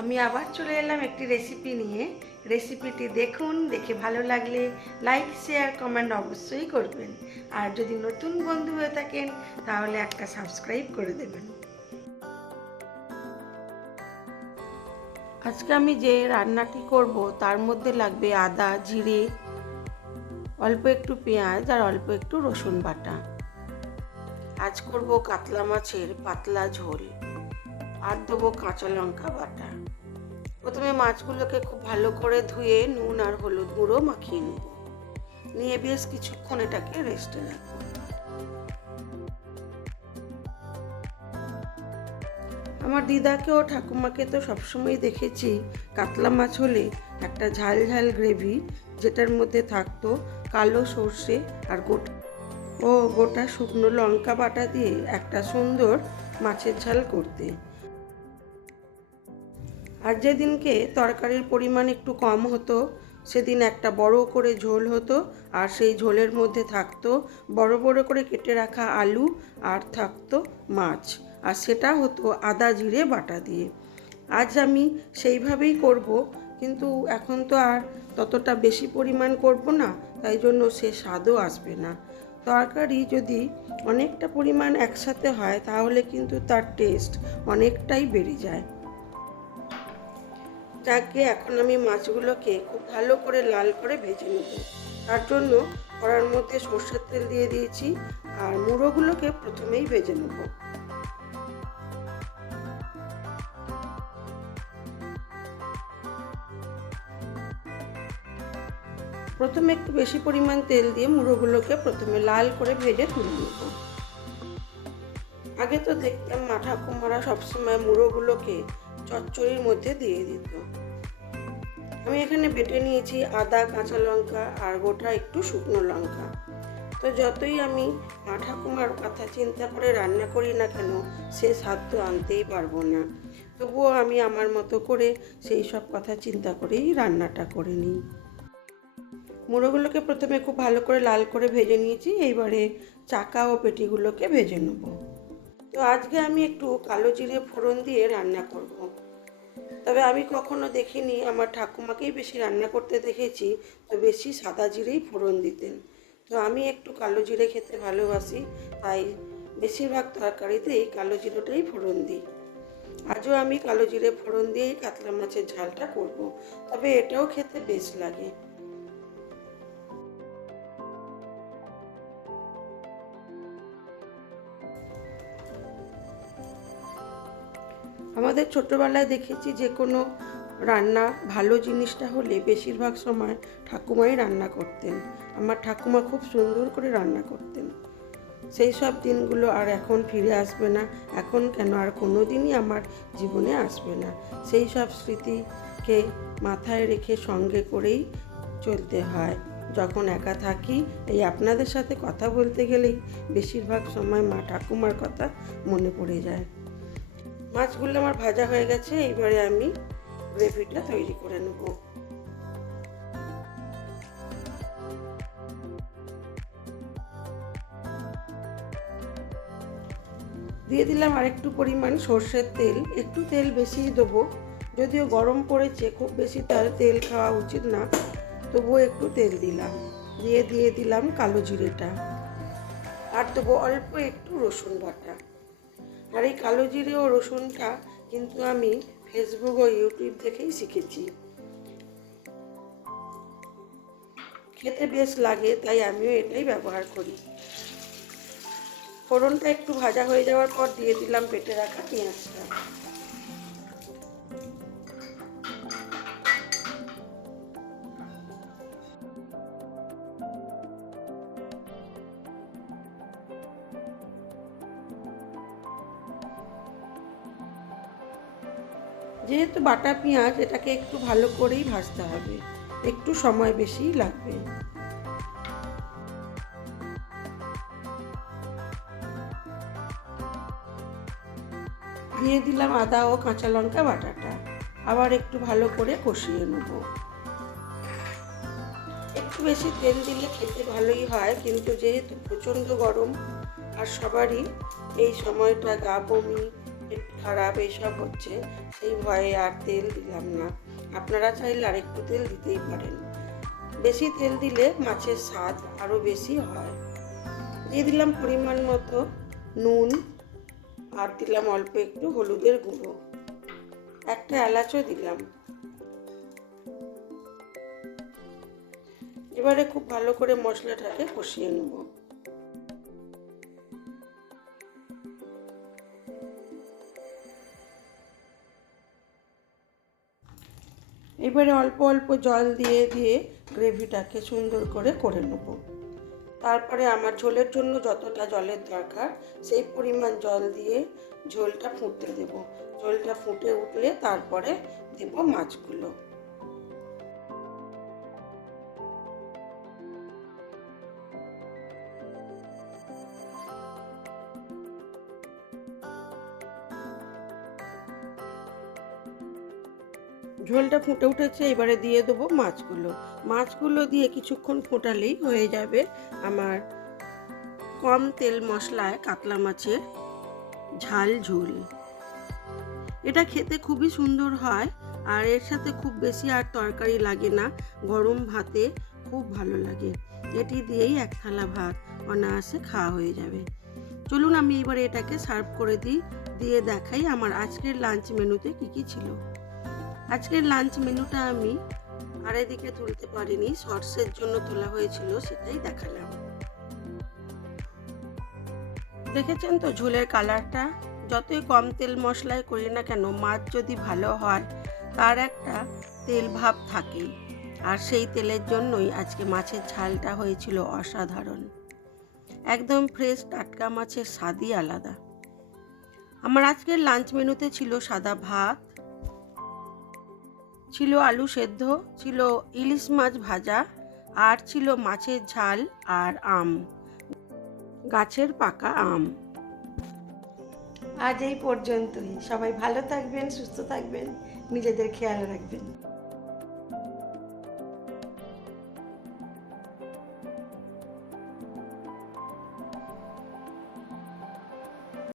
আমি আবার চলে এলাম একটি রেসিপি নিয়ে। রেসিপিটি দেখুন, দেখে ভালো লাগলে লাইক শেয়ার কমেন্ট অবশ্যই করবেন। আর যদি নতুন বন্ধু হয়ে থাকেন তাহলে একটা সাবস্ক্রাইব করে দেবেন। আজকে আমি যে রান্নাটি করব তার মধ্যে লাগবে আদা, জিরে, অল্প একটু পেঁয়াজ আর অল্প একটু রসুন বাটা। আজ করব কাতলা মাছের পাতলা ঝোল আর দেবো কাঁচা লঙ্কা বাটা। প্রথমে মাছগুলোকে খুব ভালো করে ধুয়ে নুন আর হলুদ গুঁড়ো মাখিয়ে নেব, নিয়ে বেশ কিছুক্ষণ এটাকে রেস্টে রাখবো। আমার দিদাকে ও ঠাকুমাকে তো সবসময় দেখেছি কাতলা মাছ হলে একটা ঝাল ঝাল গ্রেভি, যেটার মধ্যে থাকতো কালো সর্ষে আর গোটা শুকনো লঙ্কা বাটা দিয়ে একটা সুন্দর মাছের ঝাল করতে। আর যেদিনকে তরকারির পরিমাণ একটু কম হতো সেদিন একটা বড় করে ঝোল হতো, আর সেই ঝোলের মধ্যে থাকতো বড় বড় করে কেটে রাখা আলু আর থাকতো মাছ, আর সেটা হতো আদা জিরে বাটা দিয়ে। আজ আমি সেইভাবেই করব, কিন্তু এখন তো আর ততটা বেশি পরিমাণ করব না, তাই জন্য সে স্বাদও আসবে না। তরকারি যদি অনেকটা পরিমাণ একসাথে হয় তাহলে কিন্তু তার টেস্ট অনেকটাই বেড়ে যায়। যাকে এখন আমি মাছগুলোকে খুব ভালো করে লাল করে ভেজে নেব। তার জন্য কড়ার মধ্যে সরষের তেল দিয়ে দিয়েছি, আর মুড়োগুলোকে প্রথমেই ভেজে নেব। প্রথমে একটু বেশি পরিমাণ তেল দিয়ে মুড়োগুলোকে প্রথমে লাল করে ভেজে তুলে নেব। আগে তো দেখতাম মা ঠাকুমারা সবসময় মুড়োগুলোকে চচ্চড়ির মধ্যে দিয়ে দিত। আমি এখানে বেটে নিয়েছি আদা, কাঁচা লঙ্কা আর গোটা একটু শুকনো লঙ্কা। তো যতই আমি মা ঠাকুমার কথা চিন্তা করে রান্না করি না কেন, সে স্বাদ তো আনতেই পারবো না। তবুও আমি আমার মতো করে সেই সব কথা চিন্তা করেই রান্নাটা করে নিই। মুড়োগুলোকে প্রথমে খুব ভালো করে লাল করে ভেজে নিয়েছি, এইবারে চাকা ও পেটিগুলোকে ভেজে নেব। তো আজকে আমি একটু কালো জিরে ফোড়ন দিয়ে রান্না করব। তবে আমি কখনো দেখিনি, আমার ঠাকুমাকেই বেশি রান্না করতে দেখেছি, তো বেশি সাদা জিরেই ফোড়ন দিতেন। তো আমি একটু কালো জিরে খেতে ভালোবাসি, তাই বেশিরভাগ তরকারিতেই কালো জিরেটাই ফোড়ন দিই। আজও আমি কালো জিরে ফোড়ন দিয়েই কাতলা মাছের ঝালটা করব, তবে এটাও খেতে বেশ লাগে। আমাদের ছোটোবেলায় দেখেছি যে কোনো রান্না ভালো জিনিসটা হলে বেশিরভাগ সময় ঠাকুমাই রান্না করতেন। আমার ঠাকুমা খুব সুন্দর করে রান্না করতেন। সেই সব দিনগুলো আর এখন ফিরে আসবে না, এখন কেন আর কোনো দিনই আমার জীবনে আসবে না। সেই সব স্মৃতিকে মাথায় রেখে সঙ্গে করেই চলতে হয়। যখন একা থাকি, এই আপনাদের সাথে কথা বলতে গেলেই বেশিরভাগ সময় মা ঠাকুমার কথা মনে পড়ে যায়। মাছগুলো আমার ভাজা হয়ে গেছে, এইবারে আমি গ্রেভিটা তৈরি করে নেব। দিয়ে দিলাম আরেকটু পরিমাণ সর্ষের তেল, একটু তেল বেশি দেবো, যদিও গরম পড়েছে, খুব বেশি তেল খাওয়া উচিত না, তবুও একটু তেল দিলাম। দিয়ে দিলাম কালো জিরেটা, আর দেবো অল্প একটু রসুন বাটা। আর এই কালো জিরে ও রসুনটা কিন্তু আমি ফেসবুক ও ইউটিউব দেখেই শিখেছি। খেতে বেশ লাগে, তাই আমিও এটাই ব্যবহার করি। ফোড়নটা একটু ভাজা হয়ে যাওয়ার পর দিয়ে দিলাম বেটে রাখা পেঁয়াজটা। যেহেতু বাটা পেঁয়াজ, এটাকে একটু ভালো করেই ভাজতে হবে, একটু সময় বেশিই লাগবে। দিয়ে দিলাম আদা ও কাঁচা লঙ্কা বাটাটা, আবার একটু ভালো করে কষিয়ে নেব। একটু বেশি তেল দিলে খেতে ভালোই হয়, কিন্তু যেহেতু প্রচণ্ড গরম আর সবারই এই সময়টা গা বমি পেট খারাপ এইসব হচ্ছে, সেই ভয়ে আর তেল দিলাম না। আপনারা চাইলে আর একটু তেল দিতেই পারেন। বেশি তেল দিলে মাছের স্বাদ আরও বেশি হয়। দিয়ে দিলাম পরিমাণ মতো নুন, আর দিলাম অল্প একটু হলুদের গুঁড়ো, একটা এলাচও দিলাম। এবারে খুব ভালো করে মশলাটাকে কষিয়ে নেব। এবারে অল্প অল্প জল দিয়ে দিয়ে গ্রেভিটাকে সুন্দর করে নেব। তারপরে আমার ঝোলের জন্য যতটা জলের দরকার সেই পরিমাণ জল দিয়ে ঝোলটা ফুটতে দেব। ঝোলটা ফুটে উঠলে তারপরে দেব মাছগুলো। ঝোলটা ফুটে উঠেছে, এবারে দিয়ে দেবো মাছগুলো। মাছগুলো দিয়ে কিছুক্ষণ ফোটালেই হয়ে যাবে আমার কম তেল মশলায় কাতলা মাছের ঝাল ঝোল। এটা খেতে খুবই সুন্দর হয়, আর এর সাথে খুব বেশি আর তরকারি লাগে না। গরম ভাতে খুব ভালো লাগে। এটি দিয়েই এক থালা ভাত অনায়াসে খাওয়া হয়ে যাবে। চলুন আমি এবারে এটাকে সার্ভ করে দিই, দিয়ে দেখাই আমার আজকের লাঞ্চ মেনুতে কি ছিল। আজকের লাঞ্চ মেনুটা আমি আর এদিকে তুলতে পারিনি, শর্টসের জন্য তোলা হয়েছিল, সেটাই দেখালাম। দেখেছেন তো ঝোলের কালারটা? যতই কম তেল মশলায় করি না কেন, মাছ যদি ভালো হয় তার একটা তেল ভাব থাকেই, আর সেই তেলের জন্যই আজকে মাছের ঝালটা হয়েছিল অসাধারণ। একদম ফ্রেশ টাটকা মাছের স্বাদই আলাদা। আমার আজকের লাঞ্চ মেনুতে ছিল সাদা ভাত, ছিল আলু সেদ্ধ, ছিল ইলিশ মাছ ভাজা, আর ছিল মাছের ঝাল আর আম, গাছের পাকা আম। আজ এই পর্যন্তই। সবাই ভালো থাকবেন, সুস্থ থাকবেন, নিজেদের খেয়াল রাখবেন।